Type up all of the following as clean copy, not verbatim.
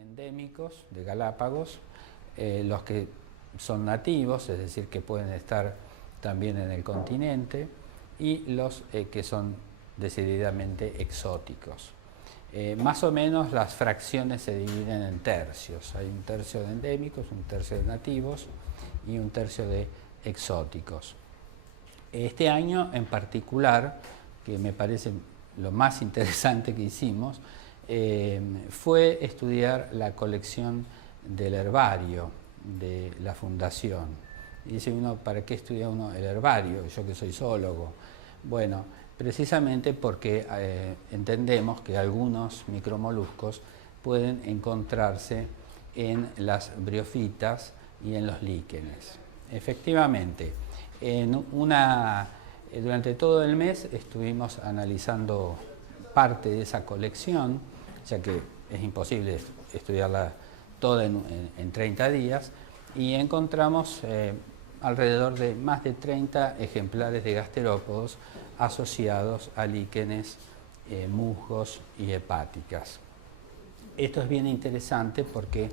endémicos de Galápagos, los que son nativos, es decir, que pueden estar también en el continente, y los que son decididamente exóticos. Más o menos las fracciones se dividen en tercios. Hay un tercio de endémicos, un tercio de nativos y un tercio de exóticos. Este año en particular, que me parece lo más interesante que hicimos, fue estudiar la colección del herbario de la Fundación. Y dice uno, ¿para qué estudia uno el herbario? Yo que soy zoólogo. Bueno, precisamente porque entendemos que algunos micromoluscos pueden encontrarse en las briofitas y en los líquenes. Efectivamente, durante todo el mes estuvimos analizando parte de esa colección, ya que es imposible estudiarla toda en 30 días, y encontramos alrededor de más de 30 ejemplares de gasterópodos asociados a líquenes, musgos y hepáticas. Esto es bien interesante porque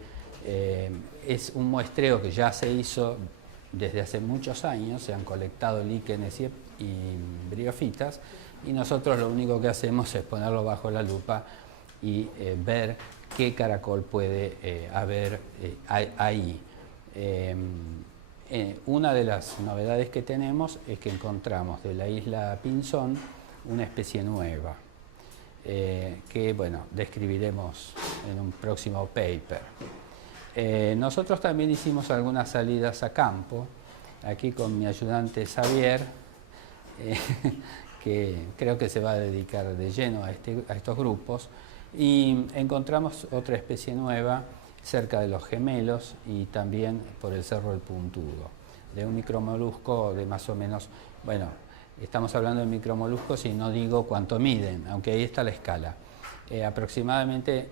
es un muestreo que ya se hizo desde hace muchos años, se han colectado líquenes y briofitas, y nosotros lo único que hacemos es ponerlo bajo la lupa y ver qué caracol puede haber ahí. Una de las novedades que tenemos es que encontramos de la isla Pinzón una especie nueva, que bueno, describiremos en un próximo paper. Nosotros también hicimos algunas salidas a campo, aquí con mi ayudante Xavier, que creo que se va a dedicar de lleno a estos grupos, y encontramos otra especie nueva cerca de los Gemelos y también por el Cerro del Puntudo, de un micromolusco de más o menos, bueno, estamos hablando de micromoluscos y no digo cuánto miden, aunque ahí está la escala. Aproximadamente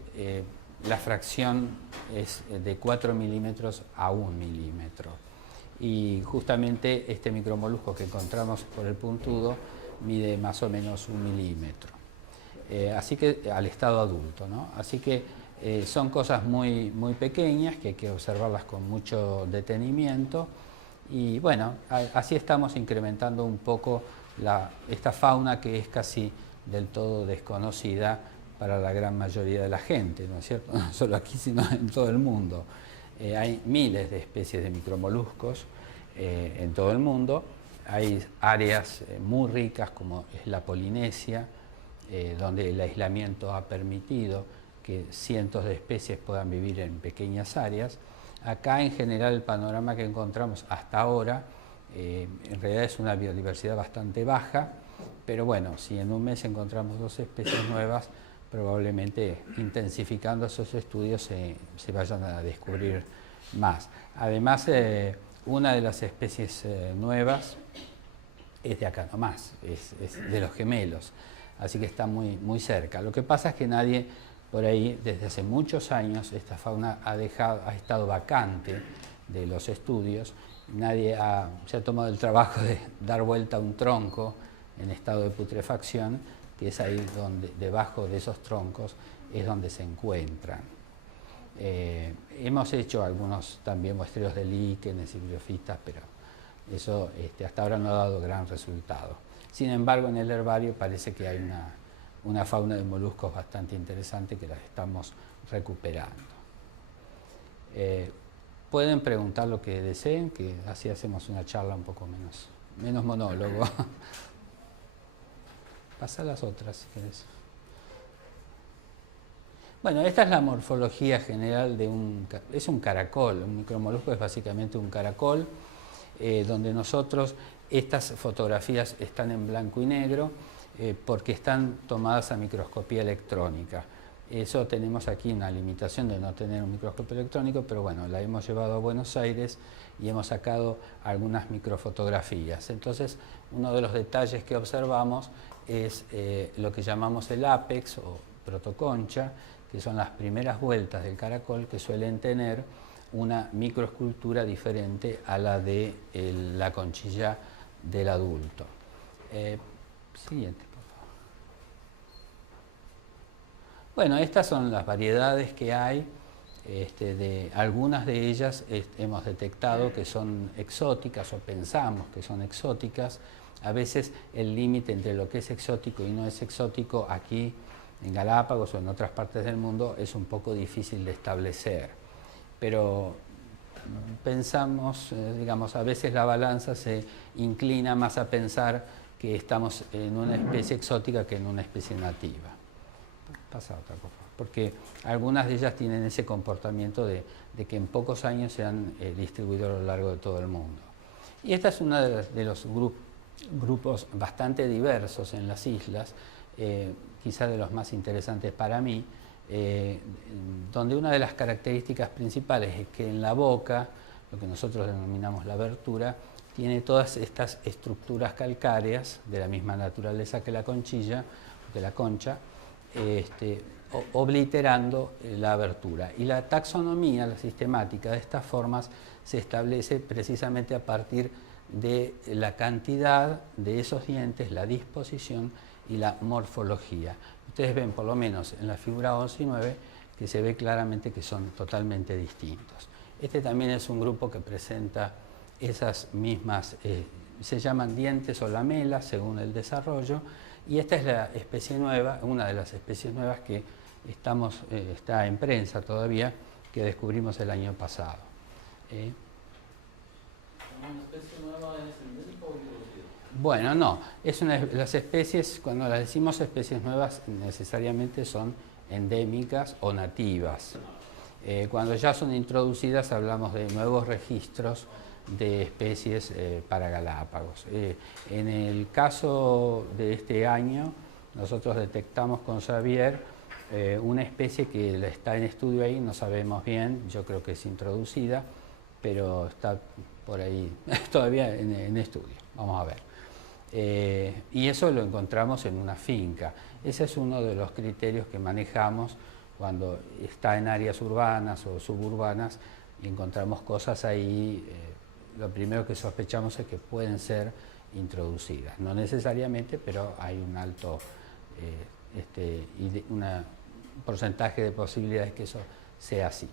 la fracción es de 4 milímetros a 1 milímetro. Y justamente este micromolusco que encontramos por el Puntudo mide más o menos 1 milímetro. Así que al estado adulto, ¿no? Así que son cosas muy, muy pequeñas que hay que observarlas con mucho detenimiento. Y bueno, así estamos incrementando un poco esta fauna que es casi del todo desconocida para la gran mayoría de la gente, ¿no es cierto? No solo aquí, sino en todo el mundo. Hay miles de especies de micromoluscos en todo el mundo. Hay áreas muy ricas como es la Polinesia, donde el aislamiento ha permitido que cientos de especies puedan vivir en pequeñas áreas. Acá en general el panorama que encontramos hasta ahora en realidad es una biodiversidad bastante baja, pero bueno, si en un mes encontramos 2 especies nuevas, probablemente intensificando esos estudios se vayan a descubrir más. Además, una de las especies nuevas es de acá nomás, es de los Gemelos, así que está muy, muy cerca. Lo que pasa es que nadie por ahí, desde hace muchos años, esta fauna ha estado vacante de los estudios. Nadie se ha tomado el trabajo de dar vuelta a un tronco en estado de putrefacción, que es ahí donde, debajo de esos troncos, es donde se encuentran. Hemos hecho algunos también muestreos de líquenes y briofitas, pero eso hasta ahora no ha dado gran resultado. Sin embargo, en el herbario parece que hay una fauna de moluscos bastante interesante que las estamos recuperando. Pueden preguntar lo que deseen, que así hacemos una charla un poco menos monólogo. Pasa a las otras, si querés. Bueno, esta es la morfología general de es un caracol. Un micromolusco es básicamente un caracol, donde nosotros, estas fotografías están en blanco y negro, porque están tomadas a microscopía electrónica. Eso tenemos aquí una limitación de no tener un microscopio electrónico, pero bueno, la hemos llevado a Buenos Aires y hemos sacado algunas microfotografías. Entonces, uno de los detalles que observamos es lo que llamamos el ápex o protoconcha, que son las primeras vueltas del caracol, que suelen tener una microescultura diferente a la de la conchilla del adulto. Siguiente, por favor. Bueno, estas son las variedades que hay Algunas de ellas hemos detectado que son exóticas o pensamos que son exóticas. A veces el límite entre lo que es exótico y no es exótico aquí en Galápagos o en otras partes del mundo es un poco difícil de establecer. Pero pensamos, digamos, a veces la balanza se inclina más a pensar que estamos en una especie exótica que en una especie nativa. Pasa otra cosa. Porque algunas de ellas tienen ese comportamiento de que en pocos años se han distribuido a lo largo de todo el mundo. Y esta es una de los grupos bastante diversos en las islas, quizá de los más interesantes para mí, donde una de las características principales es que en la boca, lo que nosotros denominamos la abertura, tiene todas estas estructuras calcáreas de la misma naturaleza que la conchilla, que la concha, obliterando la abertura. Y la taxonomía, la sistemática de estas formas se establece precisamente a partir de la cantidad de esos dientes, la disposición y la morfología. Ustedes ven, por lo menos en la figura 11 y 9, que se ve claramente que son totalmente distintos. Este también es un grupo que presenta esas mismas, se llaman dientes o lamelas según el desarrollo, y esta es la especie nueva, una de las especies nuevas que está en prensa todavía, que descubrimos el año pasado. ¿Una especie nueva es endémica o introducida? Bueno, no. Las especies, cuando las decimos especies nuevas, necesariamente son endémicas o nativas. Cuando ya son introducidas, hablamos de nuevos registros de especies para Galápagos. En el caso de este año, nosotros detectamos con Xavier una especie que está en estudio ahí, no sabemos bien, yo creo que es introducida, pero está por ahí todavía en estudio, vamos a ver. Y eso lo encontramos en una finca. Ese es uno de los criterios que manejamos cuando está en áreas urbanas o suburbanas y encontramos cosas ahí. Lo primero que sospechamos es que pueden ser introducidas. No necesariamente, pero hay un alto un porcentaje de posibilidades que eso sea así.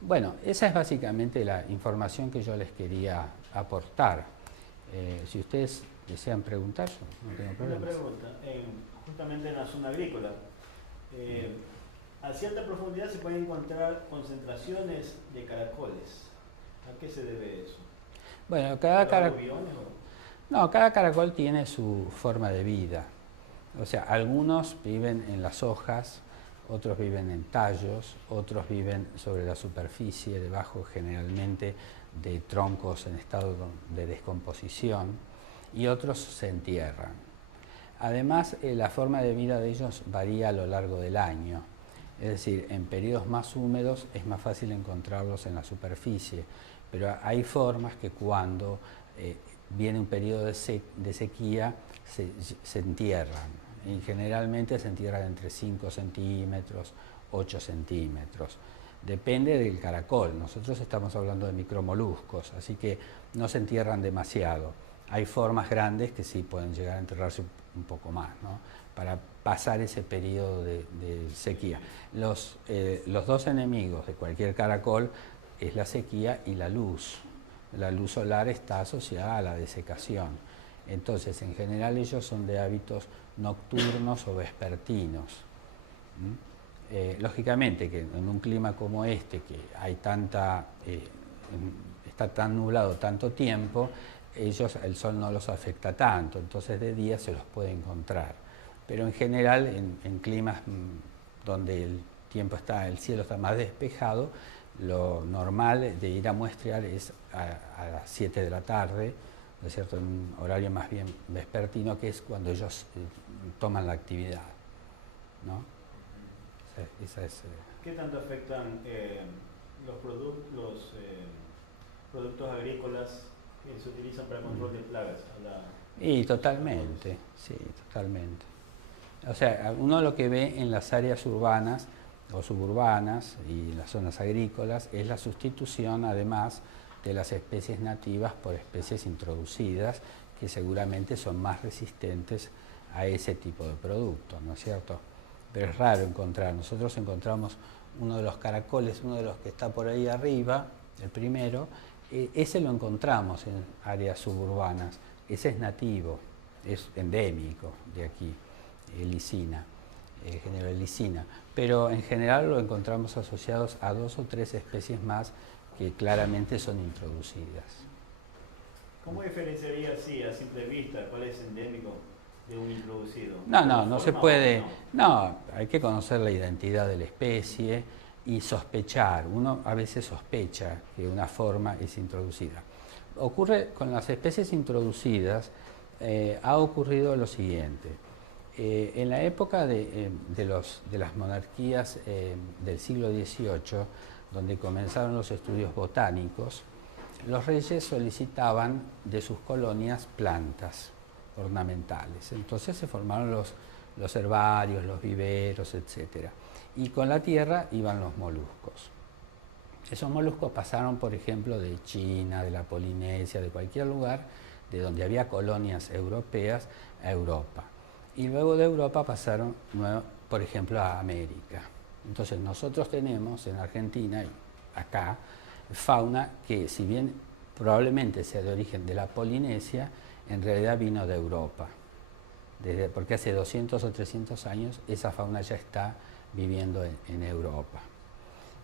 Bueno, esa es básicamente la información que yo les quería aportar. Si ustedes desean preguntar, no tengo problema. Una pregunta, justamente en la zona agrícola, a cierta profundidad se pueden encontrar concentraciones de caracoles. ¿A qué se debe eso? Bueno, cada caracol tiene su forma de vida. O sea, algunos viven en las hojas, otros viven en tallos, otros viven sobre la superficie, debajo generalmente de troncos en estado de descomposición, y otros se entierran. Además, la forma de vida de ellos varía a lo largo del año. Es decir, en periodos más húmedos es más fácil encontrarlos en la superficie, pero hay formas que cuando viene un periodo de sequía se entierran. Y generalmente se entierran entre 5 centímetros, 8 centímetros. Depende del caracol. Nosotros estamos hablando de micromoluscos, así que no se entierran demasiado. Hay formas grandes que sí pueden llegar a enterrarse un poco más, ¿no? Para pasar ese periodo de sequía. Los dos enemigos de cualquier caracol es la sequía y la luz. La luz solar está asociada a la desecación. Entonces, en general, ellos son de hábitos nocturnos o vespertinos. Lógicamente que en un clima como este, que hay está tan nublado tanto tiempo, el sol no los afecta tanto, entonces de día se los puede encontrar. Pero en general, en climas donde el cielo está más despejado, lo normal de ir a muestrear es a las 7 de la tarde, ¿no es cierto?, en un horario más bien vespertino, que es cuando ellos toman la actividad, ¿no? ¿Qué tanto afectan los productos agrícolas que se utilizan para el control de plagas? Y totalmente, sí, totalmente. O sea, uno lo que ve en las áreas urbanas o suburbanas y las zonas agrícolas es la sustitución, además, de las especies nativas por especies introducidas que seguramente son más resistentes a ese tipo de productos, ¿no es cierto? Pero es raro encontrar. Nosotros encontramos uno de los caracoles, uno de los que está por ahí arriba, el primero, ese lo encontramos en áreas suburbanas, ese es nativo, es endémico de aquí, Lisina, el género Lisina, pero en general lo encontramos asociados a 2 o 3 especies más que claramente son introducidas. ¿Cómo diferenciaría así a simple vista cuál es endémico de un introducido? No se puede, no, hay que conocer la identidad de la especie y sospechar, uno a veces sospecha que una forma es introducida. Ocurre con las especies introducidas, ha ocurrido lo siguiente. En la época de las monarquías del siglo XVIII, donde comenzaron los estudios botánicos, los reyes solicitaban de sus colonias plantas ornamentales. Entonces se formaron los herbarios, los viveros, etc. Y con la tierra iban los moluscos. Esos moluscos pasaron, por ejemplo, de China, de la Polinesia, de cualquier lugar de donde había colonias europeas a Europa. Y luego de Europa pasaron, por ejemplo, a América. Entonces nosotros tenemos en Argentina y acá fauna que, si bien probablemente sea de origen de la Polinesia, en realidad vino de Europa. Porque hace 200 o 300 años esa fauna ya está viviendo en Europa.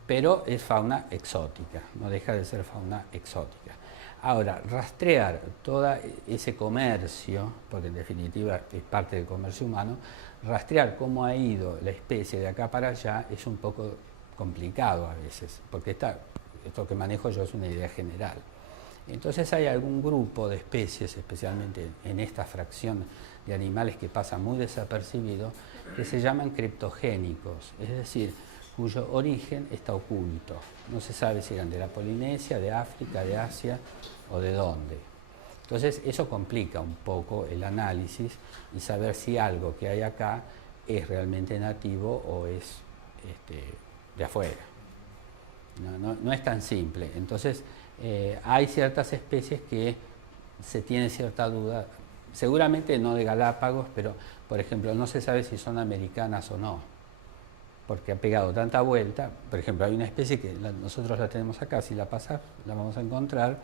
Pero es fauna exótica, no deja de ser fauna exótica. Ahora, rastrear todo ese comercio, porque en definitiva es parte del comercio humano, rastrear cómo ha ido la especie de acá para allá es un poco complicado a veces, porque esto que manejo yo es una idea general. Entonces hay algún grupo de especies, especialmente en esta fracción de animales que pasa muy desapercibido, que se llaman criptogénicos, es decir, cuyo origen está oculto. No se sabe si eran de la Polinesia, de África, de Asia o de dónde. Entonces eso complica un poco el análisis y saber si algo que hay acá es realmente nativo o es de afuera. No es tan simple. Entonces hay ciertas especies que se tiene cierta duda, seguramente no de Galápagos, pero por ejemplo no se sabe si son americanas o no, porque ha pegado tanta vuelta. Por ejemplo, hay una especie que nosotros la tenemos acá, si la pasas la vamos a encontrar,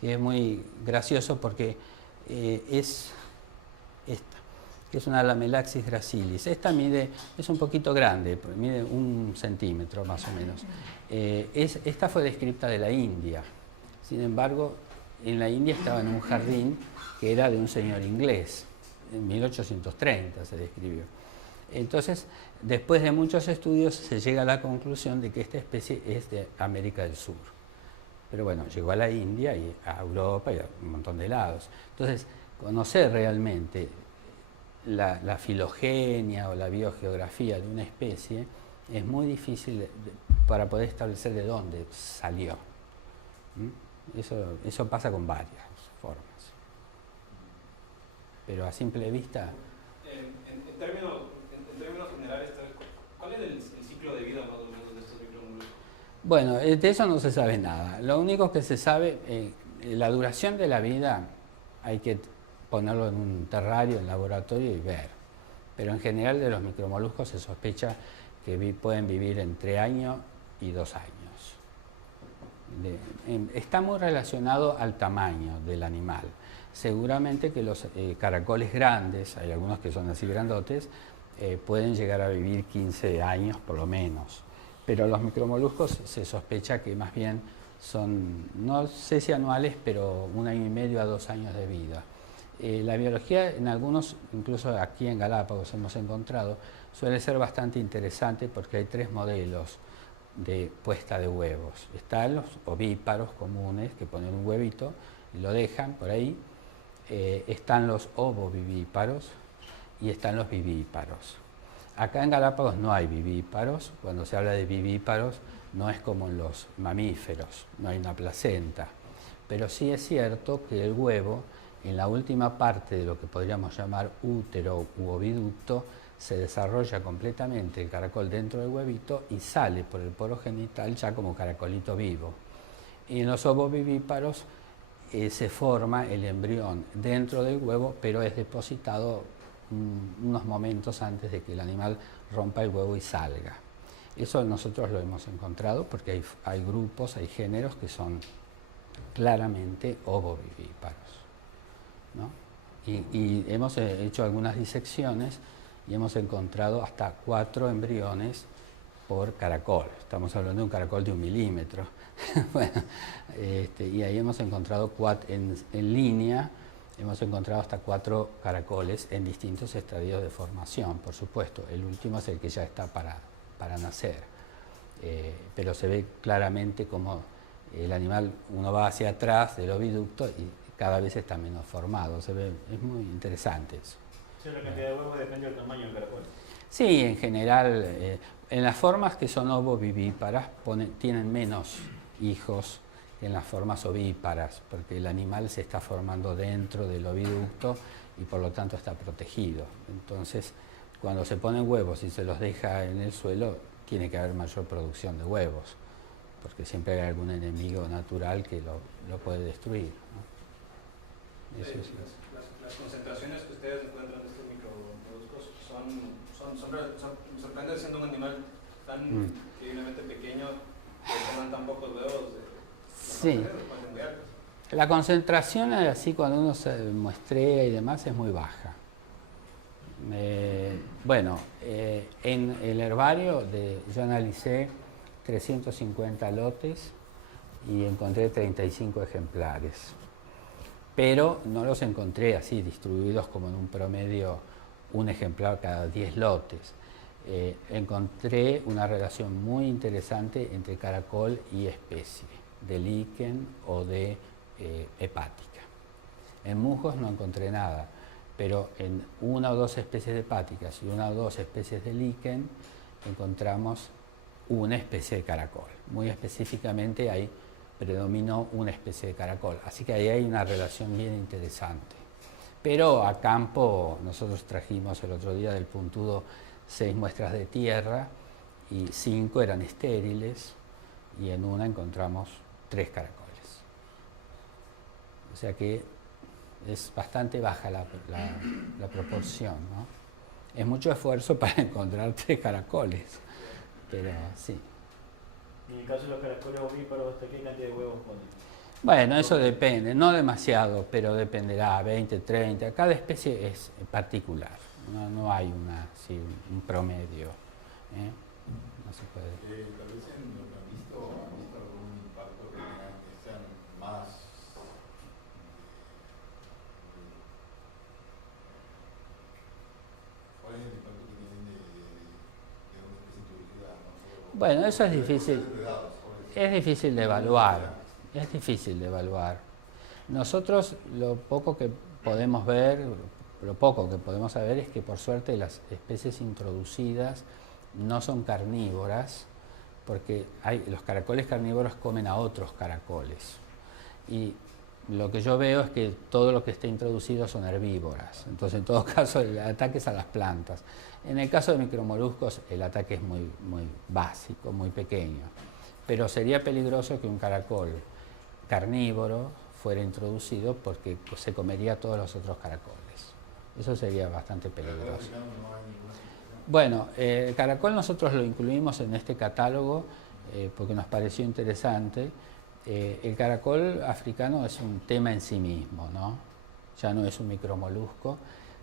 que es muy gracioso porque es esta, que es una Lamelaxis gracilis. Esta es un poquito grande, mide 1 centímetro más o menos. Esta fue descrita de la India, sin embargo, en la India estaba en un jardín que era de un señor inglés, en 1830 se describió. Entonces, después de muchos estudios se llega a la conclusión de que esta especie es de América del Sur. Pero bueno, llegó a la India y a Europa y a un montón de lados. Entonces, conocer realmente la filogenia o la biogeografía de una especie es muy difícil para poder establecer de dónde salió. Eso pasa con varias formas. Pero a simple vista... En términos generales, ¿cuál es el ciclo de vida más o menos de estos micromoluscos? Bueno, de eso no se sabe nada. Lo único que se sabe, la duración de la vida hay que ponerlo en un terrario, en laboratorio y ver. Pero en general de los micromoluscos se sospecha que pueden vivir entre año y 2 años. Está muy relacionado al tamaño del animal. Seguramente que los caracoles grandes, hay algunos que son así grandotes, pueden llegar a vivir 15 años por lo menos. Pero los micromoluscos se sospecha que más bien son, no sé si anuales, pero 1 año y medio a 2 años de vida. La biología en algunos, incluso aquí en Galápagos hemos encontrado, suele ser bastante interesante porque hay 3 modelos de puesta de huevos. Están los ovíparos comunes que ponen un huevito y lo dejan por ahí. Están los ovovivíparos y están los vivíparos. Acá en Galápagos no hay vivíparos. Cuando se habla de vivíparos no es como en los mamíferos, no hay una placenta. Pero sí es cierto que el huevo, en la última parte de lo que podríamos llamar útero u oviducto, se desarrolla completamente el caracol dentro del huevito y sale por el poro genital ya como caracolito vivo. Y en los ovovivíparos se forma el embrión dentro del huevo, pero es depositado unos momentos antes de que el animal rompa el huevo y salga. Eso nosotros lo hemos encontrado porque hay grupos, hay géneros que son claramente ovovivíparos, ¿no? Y hemos hecho algunas disecciones y hemos encontrado hasta 4 embriones por caracol. Estamos hablando de un caracol de 1 milímetro. Bueno, y ahí hemos encontrado en línea, hemos encontrado hasta 4 caracoles en distintos estadios de formación, por supuesto. El último es el que ya está para nacer. Pero se ve claramente como el animal, uno va hacia atrás del oviducto y cada vez está menos formado. Se ve, es muy interesante eso. Sí, la cantidad de huevos depende del tamaño del caracol. Sí, en general, en las formas que son ovovivíparas tienen menos hijos que en las formas ovíparas, porque el animal se está formando dentro del oviducto y por lo tanto está protegido. Entonces, cuando se ponen huevos y se los deja en el suelo, tiene que haber mayor producción de huevos, porque siempre hay algún enemigo natural que lo puede destruir, ¿no? Eso es. Las concentraciones que ustedes encuentran de estos micromoluscos me sorprende siendo un animal tan increíblemente pequeño que pongan tan pocos huevos. Sí. La concentración así cuando uno se muestrea y demás es muy baja. Bueno, en el herbario yo analicé 350 lotes y encontré 35 ejemplares, pero no los encontré así distribuidos como en un promedio, un ejemplar cada 10 lotes. Encontré una relación muy interesante entre caracol y especie, de líquen o de hepática. En musgos no encontré nada, pero en 1 o 2 especies de hepáticas y 1 o 2 especies de líquen encontramos una especie de caracol. Muy específicamente ahí predominó una especie de caracol, así que ahí hay una relación bien interesante. Pero a campo nosotros trajimos el otro día del puntudo 6 muestras de tierra y 5 eran estériles y en una encontramos 3 caracoles. O sea que es bastante baja la proporción, ¿no? Es mucho esfuerzo para encontrar 3 caracoles, pero sí. Y en el caso de los caracoles ovíparos, ¿hasta qué cantidad de huevos ponen? Bueno, eso depende, no demasiado, pero dependerá, 20, 30, cada especie es particular, no hay un promedio, ¿eh? No se puede. Tal vez en lo que han visto algún impacto que sean más ¿cuál es el impacto que tienen de una especie introducida? No sé, bueno, eso es difícil de evaluar. Es difícil de evaluar. Nosotros lo poco que podemos ver, lo poco que podemos saber es que por suerte las especies introducidas no son carnívoras, porque los caracoles carnívoros comen a otros caracoles. Y lo que yo veo es que todo lo que esté introducido son herbívoras. Entonces, en todo caso, el ataque es a las plantas. En el caso de micromoluscos, el ataque es muy básico, muy pequeño. Pero sería peligroso que un caracol carnívoro fuera introducido porque se comería todos los otros caracoles. Eso sería bastante peligroso. Bueno, el caracol nosotros lo incluimos en este catálogo porque nos pareció interesante. El caracol africano es un tema en sí mismo, ¿no? Ya no es un micromolusco.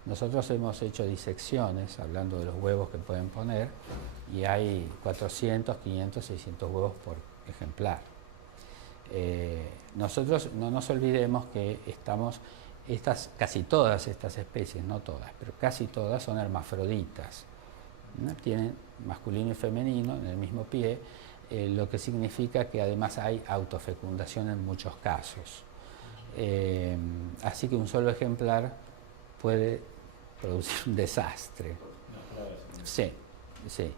Nosotros hemos hecho disecciones hablando de los huevos que pueden poner y hay 400, 500, 600 huevos por ejemplar. Nosotros no nos olvidemos que casi todas estas especies, no todas, pero casi todas son hermafroditas, ¿no? Tienen masculino y femenino en el mismo pie, lo que significa que además hay autofecundación en muchos casos. Así que un solo ejemplar puede producir un desastre. Sí, sí.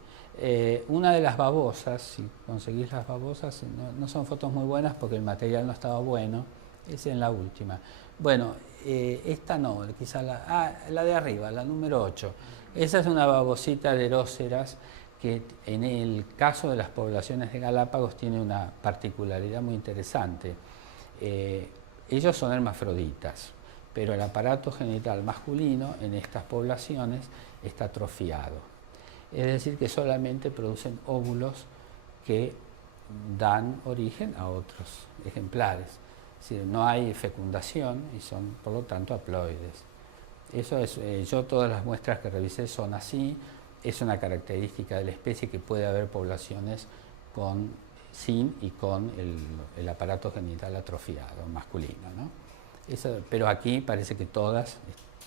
Una de las babosas, si conseguís las babosas, no son fotos muy buenas porque el material no estaba bueno, es en la última. Bueno, esta no, quizá la de arriba, la número 8. Esa es una babosita de Eróceras que en el caso de las poblaciones de Galápagos tiene una particularidad muy interesante. Ellos son hermafroditas, pero el aparato genital masculino en estas poblaciones está atrofiado. Es decir, que solamente producen óvulos que dan origen a otros ejemplares. Es decir, no hay fecundación y son, por lo tanto, haploides. Eso es, yo todas las muestras que revisé son así. Es una característica de la especie que puede haber poblaciones sin y con el aparato genital atrofiado masculino, ¿no? Pero aquí parece que todas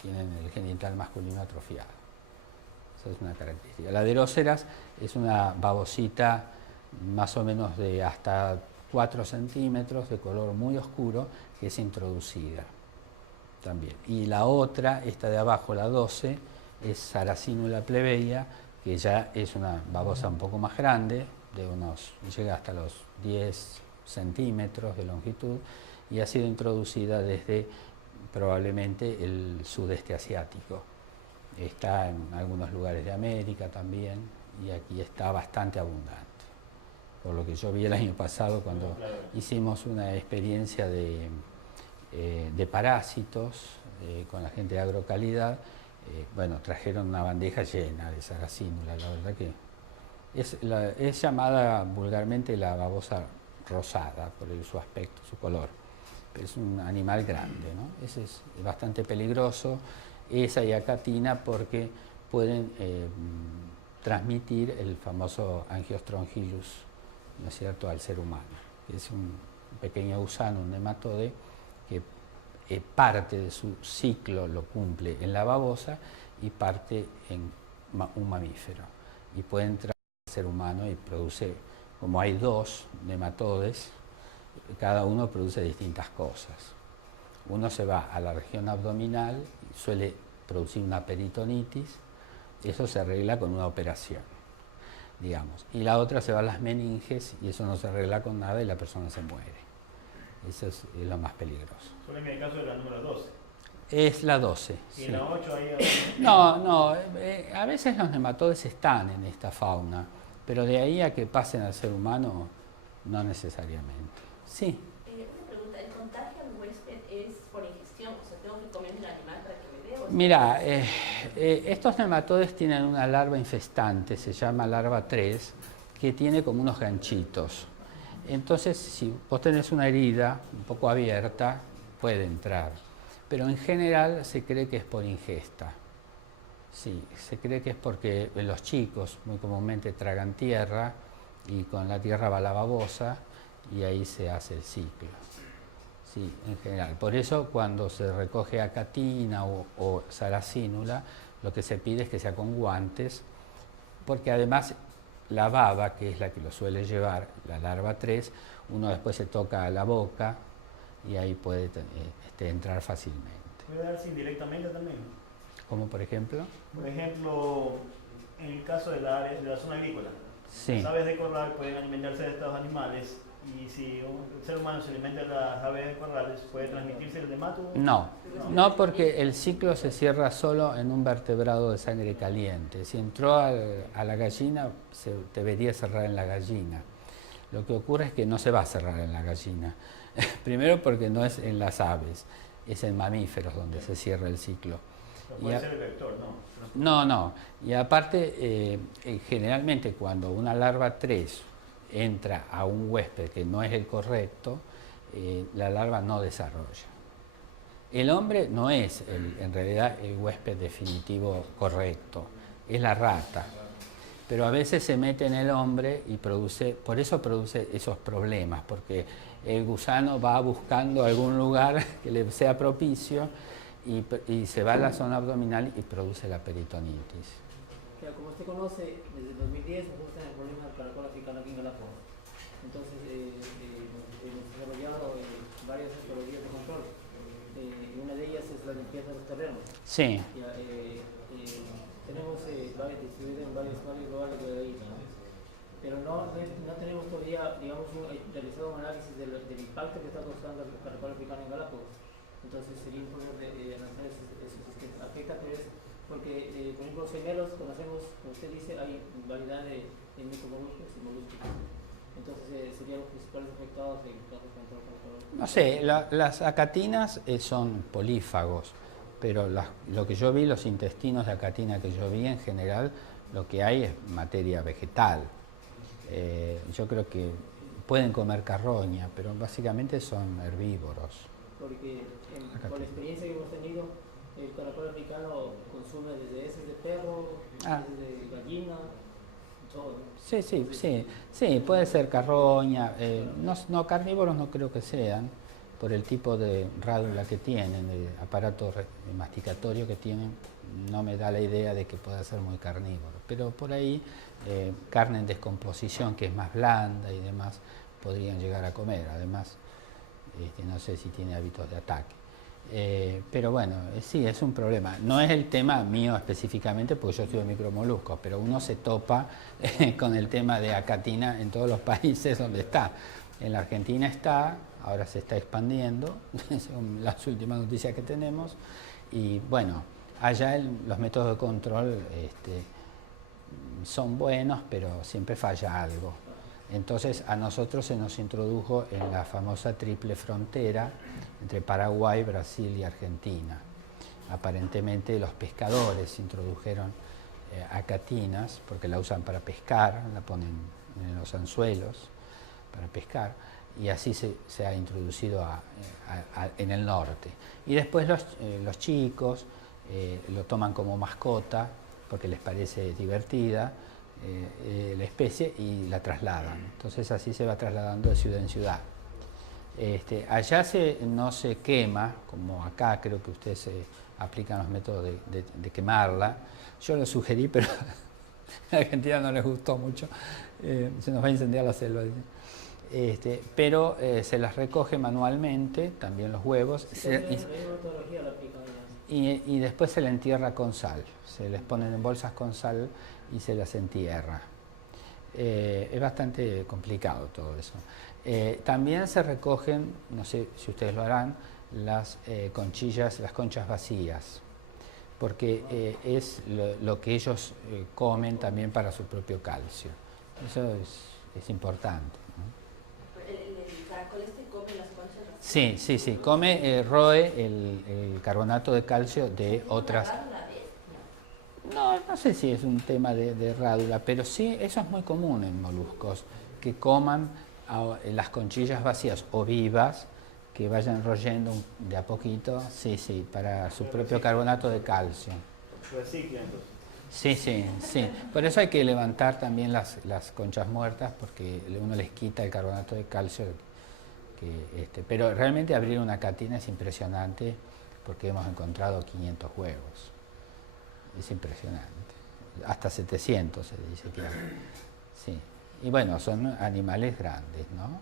tienen el genital masculino atrofiado. Esa es una característica. La Deroceras es una babosita más o menos de hasta 4 centímetros, de color muy oscuro, que es introducida también. Y la otra, esta de abajo, la 12, es Saracínula plebeia, que ya es una babosa un poco más grande, llega hasta los 10 centímetros de longitud, y ha sido introducida desde probablemente el sudeste asiático. Está en algunos lugares de América también, y aquí está bastante abundante. Por lo que yo vi el año pasado cuando hicimos una experiencia de parásitos con la gente de Agrocalidad, bueno, trajeron una bandeja llena de Saracínula. La verdad que es llamada vulgarmente la babosa rosada por su aspecto, su color. Es un animal grande, ¿no? Ese es bastante peligroso, esa y Acatina, porque pueden transmitir el famoso Angiostrongylus, ¿no es cierto?, al ser humano. Es un pequeño gusano, un nematode, que parte de su ciclo lo cumple en la babosa y parte en un mamífero. Y puede entrar al ser humano y produce, como hay 2 nematodes, cada uno produce distintas cosas. Uno se va a la región abdominal y suele producir una peritonitis, eso se arregla con una operación, digamos. Y la otra se va a las meninges y eso no se arregla con nada y la persona se muere. Eso es lo más peligroso. Solo en el caso de la número 12. Es la 12. ¿Y sí. en la 8 ahí? No, a veces los nematodes están en esta fauna, pero de ahí a que pasen al ser humano, no necesariamente. Sí. Una pregunta, ¿el contagio al huésped es por ingestión? O sea, ¿tengo que comer el animal para que me dé? Mira, estos nematodes tienen una larva infestante, se llama larva 3, que tiene como unos ganchitos. Entonces, si vos tenés una herida un poco abierta, puede entrar. Pero en general se cree que es por ingesta. Sí, se cree que es porque los chicos muy comúnmente tragan tierra y con la tierra va la babosa y ahí se hace el ciclo. Sí, en general. Por eso cuando se recoge Acatina o Saracínula, lo que se pide es que sea con guantes, porque además la baba, que es la que lo suele llevar, la larva 3, uno después se toca la boca y ahí puede entrar fácilmente. ¿Puede darse indirectamente también? ¿Como por ejemplo? Por ejemplo, en el caso de la zona agrícola, Sí. las aves de corral pueden alimentarse de estos animales y si un ser humano se alimenta de las aves de corrales, ¿puede transmitirse el nemato? No, porque el ciclo se cierra solo en un vertebrado de sangre caliente. Si entró a la gallina, se debería cerrar en la gallina. Lo que ocurre es que no se va a cerrar en la gallina. Primero porque no es en las aves, es en mamíferos donde se cierra el ciclo. Pero puede ser el vector, ¿no? No. Y aparte, generalmente cuando una larva 3 entra a un huésped que no es el correcto, la larva no desarrolla. El hombre no es en realidad el huésped definitivo correcto, es la rata. Pero a veces se mete en el hombre y por eso produce esos problemas, porque el gusano va buscando algún lugar que le sea propicio y se va a la zona abdominal y produce la peritonitis. Como usted conoce, desde el 2010 nosotros tenemos el problema del caracol africano aquí en Galápagos. Entonces, hemos desarrollado varias metodologías de control. Y una de ellas es la limpieza de los terrenos. Sí. Tenemos distribuido en varios lugares de la isla, ¿no? Pero no tenemos todavía, digamos, realizado un análisis del impacto que está causando el caracol africano en Galápagos. Entonces sería importante analizar esos que afectan, pero es porque, por ejemplo, los gemelos conocemos, como usted dice, hay variedad de micromoluscos y moluscos. Entonces serían los principales afectados en caso de control. No sé, las acatinas son polífagos, pero lo que yo vi, los intestinos de acatina que yo vi en general, lo que hay es materia vegetal. Yo creo que pueden comer carroña, pero básicamente son herbívoros. Porque por la experiencia que hemos tenido, el caracol africano consume desde heces de perro, desde gallina, todo. Sí, puede ser carroña. No, carnívoros no creo que sean, por el tipo de rádula que tienen, el aparato masticatorio que tienen, no me da la idea de que pueda ser muy carnívoro. Pero por ahí, carne en descomposición, que es más blanda y demás, podrían llegar a comer. Además, no sé si tiene hábitos de ataque. Pero bueno, sí, es un problema. No es el tema mío específicamente, porque yo estudio micromoluscos, pero uno se topa con el tema de acatina en todos los países donde está. En la Argentina está, ahora se está expandiendo, según las últimas noticias que tenemos, y bueno, allá los métodos de control son buenos, pero siempre falla algo. Entonces a nosotros se nos introdujo en la famosa triple frontera entre Paraguay, Brasil y Argentina. Aparentemente los pescadores introdujeron acatinas, porque la usan para pescar, la ponen en los anzuelos para pescar, y así se ha introducido en el norte. Y después los chicos lo toman como mascota, porque les parece divertida la especie, y la trasladan. Entonces así se va trasladando de ciudad en ciudad. Allá no se quema, como acá creo que ustedes aplican los métodos de quemarla. Yo lo sugerí, pero a Argentina no les gustó mucho. Se nos va a incendiar la selva. Pero se las recoge manualmente, también los huevos. Y después se le entierra con sal. Se les ponen en bolsas con sal y se las entierra. Es bastante complicado todo eso. También se recogen, no sé si ustedes lo harán, las conchillas, las conchas vacías, porque es lo que ellos comen también para su propio calcio. Eso es importante, ¿no? ¿El caracol come las conchas? Sí, come, roe el carbonato de calcio de otras... No sé si es un tema de rádula, pero sí, eso es muy común en moluscos, que coman las conchillas vacías o vivas, que vayan royendo de a poquito, para su propio carbonato de calcio. Reciclan entonces. Sí. Por eso hay que levantar también las conchas muertas, porque uno les quita el carbonato de calcio. Pero realmente abrir una acatina es impresionante, porque hemos encontrado 500 huevos. Es impresionante. Hasta 700 se dice que hay. Sí. Y bueno, son animales grandes, ¿no?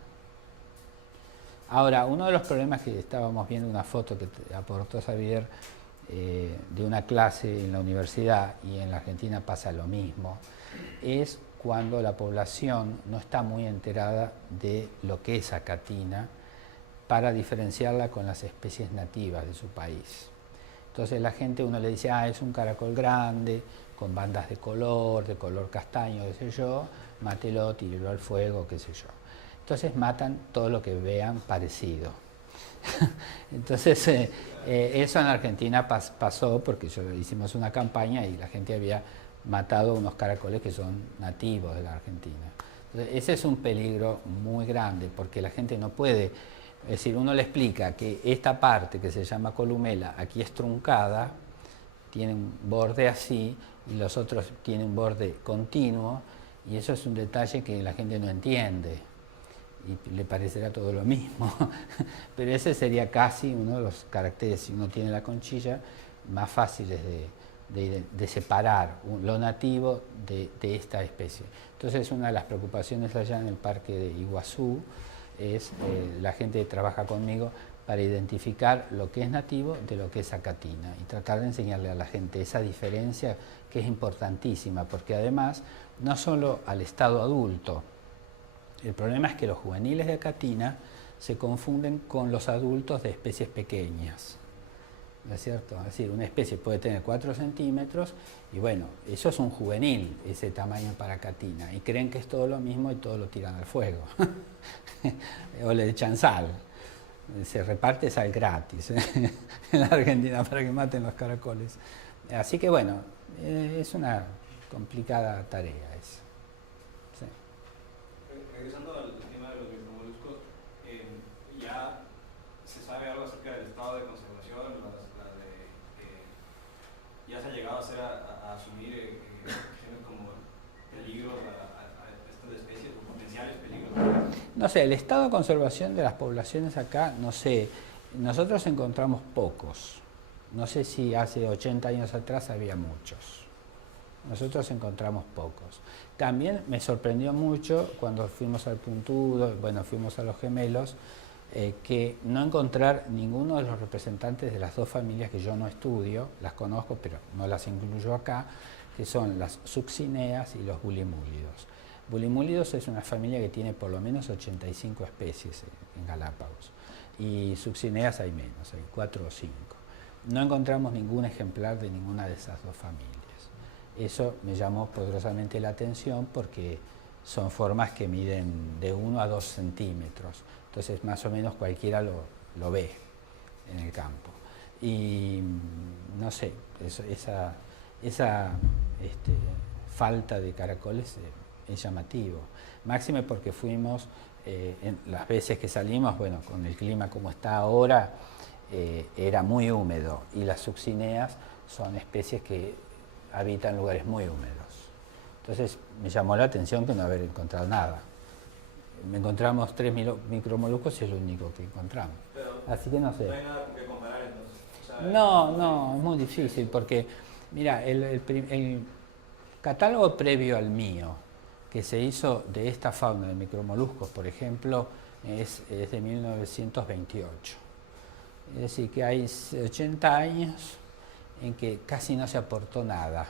Ahora, uno de los problemas que estábamos viendo, una foto que aportó Xavier de una clase en la universidad, y en la Argentina pasa lo mismo, es cuando la población no está muy enterada de lo que es acatina para diferenciarla con las especies nativas de su país. Entonces la gente, uno le dice, es un caracol grande, con bandas de color castaño, qué sé yo, mátelo, tírelo al fuego, qué sé yo. Entonces matan todo lo que vean parecido. Entonces eso en Argentina pasó porque hicimos una campaña y la gente había matado unos caracoles que son nativos de la Argentina. Entonces, ese es un peligro muy grande, porque la gente no puede... Es decir, uno le explica que esta parte que se llama columela aquí es truncada, tiene un borde así, y los otros tienen un borde continuo, y eso es un detalle que la gente no entiende, y le parecerá todo lo mismo. Pero ese sería casi uno de los caracteres, si uno tiene la conchilla, más fáciles de separar lo nativo de esta especie. Entonces, una de las preocupaciones allá en el parque de Iguazú es la gente que trabaja conmigo para identificar lo que es nativo de lo que es acatina y tratar de enseñarle a la gente esa diferencia, que es importantísima, porque además no solo al estado adulto, el problema es que los juveniles de acatina se confunden con los adultos de especies pequeñas, ¿no es cierto? Es decir, una especie puede tener 4 centímetros y bueno, eso es un juvenil, ese tamaño para acatina, y creen que es todo lo mismo y todo lo tiran al fuego o le echan sal. se reparte sal gratis en la Argentina para que maten los caracoles. Así que bueno, es una complicada tarea esa. Sí. Regresando al tema de los micromoluscos, ya se sabe algo acerca del estado de conservación, ya se ha llegado a asumir como peligros a estas especies o potenciales peligros. No sé, el estado de conservación de las poblaciones acá, no sé, nosotros encontramos pocos. No sé si hace 80 años atrás había muchos. Nosotros encontramos pocos. También me sorprendió mucho cuando fuimos al Puntudo, bueno, fuimos a los Gemelos, que no encontrar ninguno de los representantes de las dos familias que yo no estudio, las conozco pero no las incluyo acá, que son las succineas y los bulimúlidos. Bulimúlidos es una familia que tiene por lo menos 85 especies en Galápagos, y succineas hay menos, hay 4 o 5. No encontramos ningún ejemplar de ninguna de esas dos familias. Eso me llamó poderosamente la atención porque son formas que miden de 1 a 2 centímetros, entonces más o menos cualquiera lo ve en el campo. Y no sé, esa falta de caracoles es llamativo. Máxime porque fuimos, en las veces que salimos, bueno, con el clima como está ahora, era muy húmedo, y las succineas son especies que habitan lugares muy húmedos. Entonces me llamó la atención que no haber encontrado nada. Encontramos 3 micromoluscos y es lo único que encontramos. Pero así que no sé. No hay nada con qué comparar entonces. O sea, No, es muy difícil porque, mira, el catálogo previo al mío, que se hizo de esta fauna de micromoluscos, por ejemplo, es de 1928. Es decir, que hay 80 años en que casi no se aportó nada.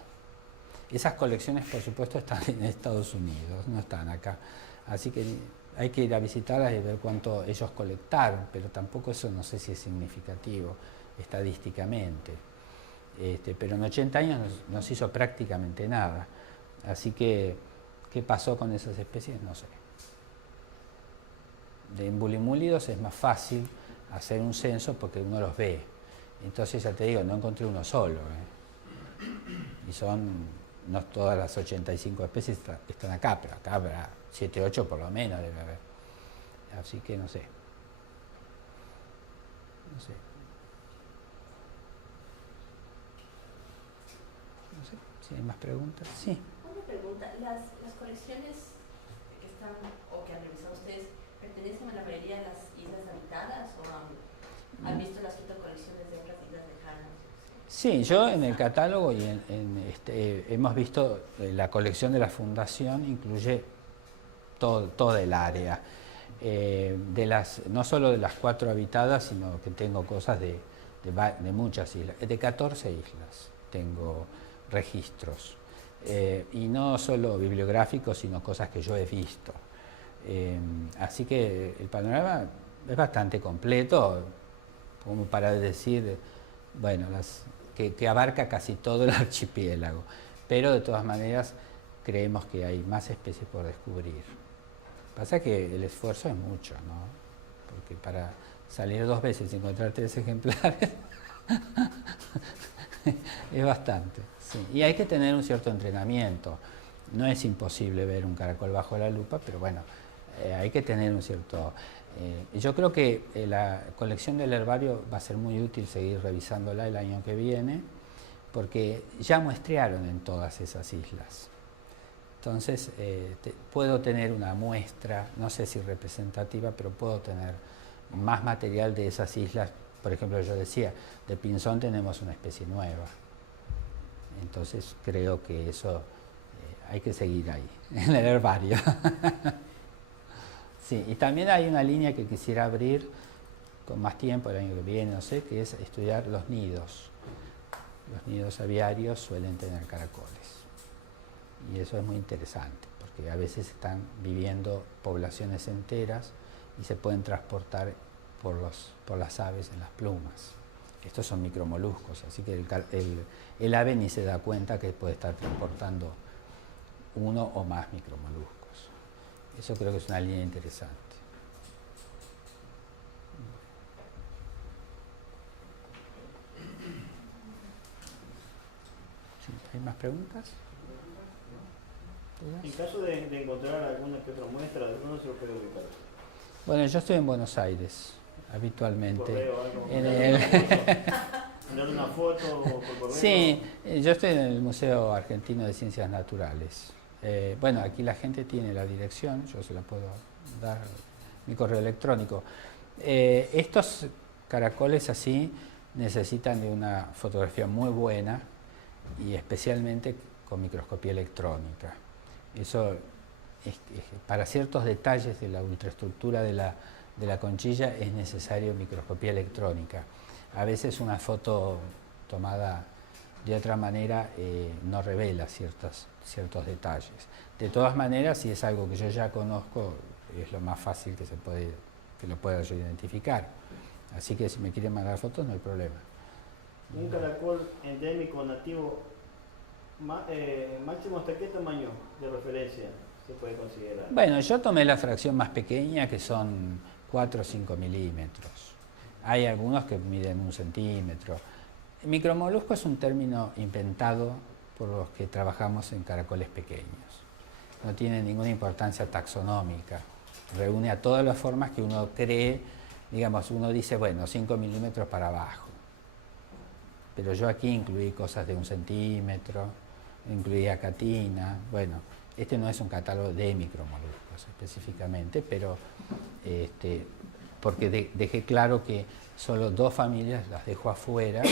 Esas colecciones, por supuesto, están en Estados Unidos, no están acá. Así que hay que ir a visitarlas y ver cuánto ellos colectaron, pero tampoco eso no sé si es significativo estadísticamente. Pero en 80 años no se hizo prácticamente nada. Así que, ¿qué pasó con esas especies? No sé. En bulimúlidos es más fácil hacer un censo porque uno los ve. Entonces, ya te digo, no encontré uno solo. Y no todas las 85 especies están acá, pero acá habrá 7, 8 por lo menos debe haber. Así que no sé. No sé. No sé si hay más preguntas. Sí. Una pregunta, ¿las colecciones que están o que han revisado ustedes pertenecen a la mayoría de las islas habitadas o han visto las colecciones de otras islas lejanas? Sí, yo en el catálogo y hemos visto la colección de la Fundación, incluye todo el área, no solo de las 4 habitadas, sino que tengo cosas de muchas islas, de 14 islas tengo registros, y no solo bibliográficos, sino cosas que yo he visto. Así que el panorama es bastante completo, como para decir, bueno, que abarca casi todo el archipiélago, pero de todas maneras creemos que hay más especies por descubrir. Pasa que el esfuerzo es mucho, ¿no? Porque para salir 2 veces y encontrar 3 ejemplares es bastante. Sí. Y hay que tener un cierto entrenamiento. No es imposible ver un caracol bajo la lupa, pero bueno, hay que tener un cierto... yo creo que la colección del herbario va a ser muy útil seguir revisándola el año que viene, porque ya muestrearon en todas esas islas. Entonces, puedo tener una muestra, no sé si representativa, pero puedo tener más material de esas islas. Por ejemplo, yo decía, de pinzón tenemos una especie nueva. Entonces, creo que eso hay que seguir ahí, en el herbario. Sí, y también hay una línea que quisiera abrir con más tiempo el año que viene, no sé, que es estudiar los nidos. Los nidos aviarios suelen tener caracoles. Y eso es muy interesante, porque a veces están viviendo poblaciones enteras y se pueden transportar por las aves en las plumas. Estos son micromoluscos, así que el ave ni se da cuenta que puede estar transportando uno o más micromoluscos. Eso creo que es una línea interesante. ¿Hay más preguntas? En caso de encontrar alguna que otra muestra, ¿dónde se lo puede ubicar? Bueno, yo estoy en Buenos Aires, habitualmente. ¿Correo, algo? En el... ¿Mandar una foto por correo? Sí, yo estoy en el Museo Argentino de Ciencias Naturales. Bueno, aquí la gente tiene la dirección, yo se la puedo dar, mi correo electrónico. Estos caracoles así necesitan de una fotografía muy buena y especialmente con microscopía electrónica. Eso para ciertos detalles de la ultraestructura de la conchilla es necesario microscopía electrónica. A veces una foto tomada de otra manera no revela ciertos detalles. De todas maneras, si es algo que yo ya conozco, es lo más fácil que lo pueda yo identificar. Así que si me quieren mandar fotos, no hay problema. Un caracol endémico nativo, máximo hasta qué tamaño de referencia se puede considerar. Bueno, yo tomé la fracción más pequeña, que son 4 o 5 milímetros. Hay algunos que miden 1 centímetro. Micromolusco es un término inventado por los que trabajamos en caracoles pequeños. No tiene ninguna importancia taxonómica. Reúne a todas las formas que uno cree, digamos, uno dice, bueno, 5 milímetros para abajo. Pero yo aquí incluí cosas de 1 centímetro, incluí acatina. Bueno, este no es un catálogo de micromoluscos específicamente, pero porque dejé claro que solo 2 familias las dejo afuera,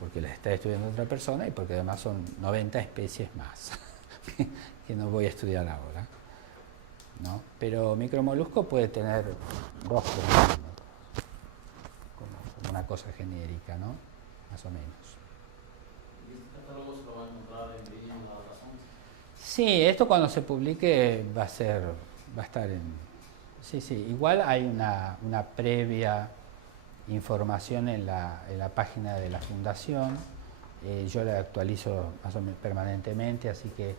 porque las está estudiando otra persona y porque además son 90 especies más, que no voy a estudiar ahora, ¿no? Pero micromolusco puede tener 2 milímetros, como una cosa genérica, ¿no? Más o menos. ¿Y este catálogo se lo va a encontrar en línea en La Razón? Sí, esto cuando se publique va a estar en... Sí, igual hay una previa información en la página de la fundación. Yo la actualizo más o menos permanentemente, así que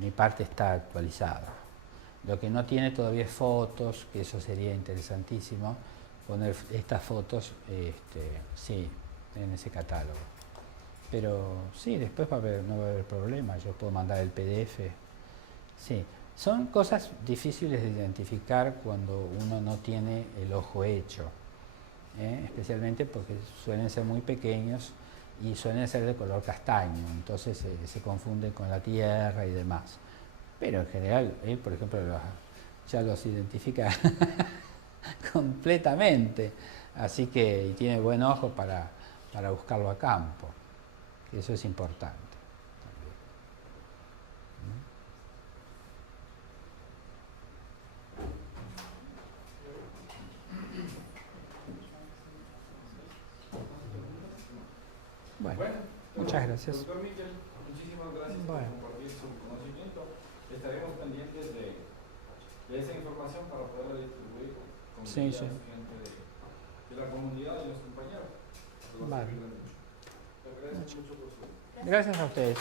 mi parte está actualizada. Lo que no tiene todavía es fotos, que eso sería interesantísimo, poner estas fotos sí, en ese catálogo. Pero sí, después no va a haber problema, yo puedo mandar el PDF. Sí, son cosas difíciles de identificar cuando uno no tiene el ojo hecho, especialmente porque suelen ser muy pequeños y suelen ser de color castaño, entonces se confunden con la tierra y demás. Pero en general, por ejemplo, ya los identifica completamente, así que tiene buen ojo para buscarlo a campo, que eso es importante también. Bueno, muchas gracias. Doctor Miquel, muchísimas gracias por compartir su conocimiento. Estaremos pendientes de esa información para poderla distribuir con la gente de la comunidad y los compañeros. Vale. Gracias mucho por su... Gracias a ustedes.